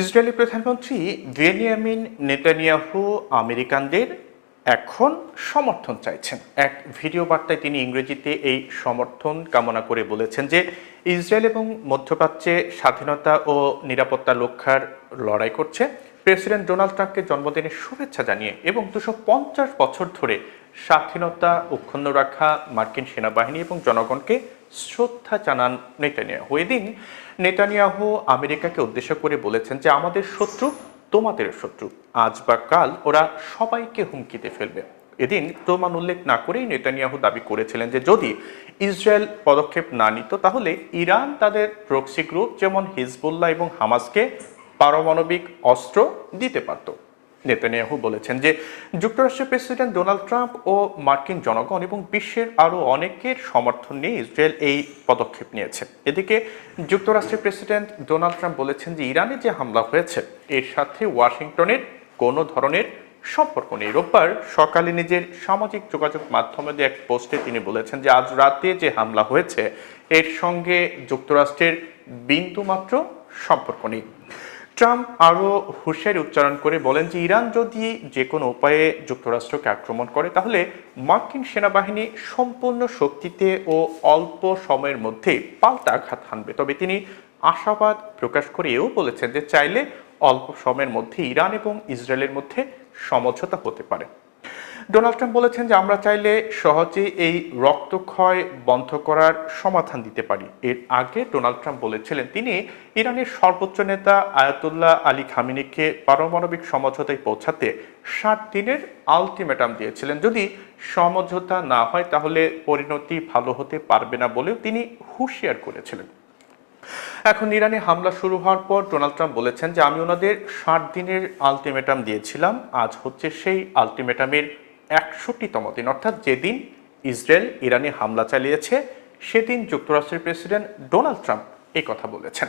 Israeli প্রধানমন্ত্রী Benjamin Netanyahu আমেরিকানদের এখন সমর্থন চাইছেন। এক ভিডিও বার্তায় তিনি ইংরেজিতে এই সমর্থন কামনা করে বলেছেন যে, ইসরায়েল এবং মধ্যপ্রাচ্যে স্বাধীনতা ও নিরাপত্তা রক্ষার লড়াই করছে। প্রেসিডেন্ট ডোনাল্ড ট্রাম্পকে জন্মদিনের শুভেচ্ছা জানিয়ে এবং দুশো পঞ্চাশ বছর ধরে স্বাধীনতা অক্ষুণ্ণ রাখা মার্কিন সেনাবাহিনী এবং জনগণকে শ্রদ্ধা জানান নেতানিয়াহু। এদিন নেতানিয়াহু আমেরিকাকে উদ্দেশ্য করে বলেছেন যে, আমাদের শত্রু তোমাদের শত্রু। আজ বা কাল ওরা সবাইকে হুমকিতে ফেলবে। এদিন প্রমাণ উল্লেখ না করেই নেতানিয়াহু দাবি করেছিলেন যে, যদি ইসরায়েল পদক্ষেপ না নিত, তাহলে ইরান তাদের প্রক্সি গ্রুপ যেমন হিজবুল্লাহ এবং হামাসকে পারমাণবিক অস্ত্র দিতে পারত। নেতানিয়াহু বলেছেন যে, যুক্তরাষ্ট্রের প্রেসিডেন্ট ডোনাল্ড ট্রাম্প ও মার্কিন জনগণ এবং বিশ্বের আরও অনেকের সমর্থন নিয়ে ইসরায়েল এই পদক্ষেপ নিয়েছে। এদিকে, যুক্তরাষ্ট্রের প্রেসিডেন্ট ডোনাল্ড ট্রাম্প বলেছেন যে, ইরানে যে হামলা হয়েছে, এর সাথে ওয়াশিংটনের কোনো ধরনের সম্পর্ক নেই। রোববার সকালে নিজের সামাজিক যোগাযোগ মাধ্যমে দিয়ে এক পোস্টে তিনি বলেছেন যে, আজ রাতে যে হামলা হয়েছে, এর সঙ্গে যুক্তরাষ্ট্রের বিন্দুমাত্র সম্পর্ক নেই। ট্রাম্প আরও হুঁশিয়ারি উচ্চারণ করে বলেন যে ইরান যদি যে কোনো উপায়ে যুক্তরাষ্ট্রকে আক্রমণ করে, তাহলে মার্কিন সেনাবাহিনী সম্পূর্ণ শক্তিতে ও অল্প সময়ের মধ্যে পাল্টা আঘাত হানবে। তবে তিনি আশাবাদ প্রকাশ করে এও বলেছেন যে চাইলে অল্প সময়ের মধ্যে ইরান এবং ইসরায়েলের মধ্যে সমঝোতা হতে পারে। ডোনাল্ড ট্রাম্প বলেছেন যে আমরা চাইলে সহজে এই রক্তক্ষয় বন্ধ করার সমাধান দিতে পারি। এর আগে ডোনাল্ড ট্রাম্প বলেছিলেন, তিনি ইরানের সর্বোচ্চ নেতা আয়াতুল্লাহ আলী খামিনিকে পারমাণবিক সমঝোতায় পৌঁছাতে ষাট দিনের আলটিমেটাম দিয়েছিলেন। যদি সমঝোতা না হয়, তাহলে পরিণতি ভালো হতে পারবে না বলেও তিনি হুঁশিয়ার করেছিলেন। এখন ইরানে হামলা শুরু হওয়ার পর ডোনাল্ড ট্রাম্প বলেছেন যে, আমি ওনাদের ষাট দিনের আলটিমেটাম দিয়েছিলাম। আজ হচ্ছে সেই আলটিমেটামের একষট্টিতম দিন। অর্থাৎ যেদিন ইসরায়েল ইরানে হামলা চালিয়েছে, সেদিন যুক্তরাষ্ট্রের প্রেসিডেন্ট ডোনাল্ড ট্রাম্প এই কথা বলেছেন।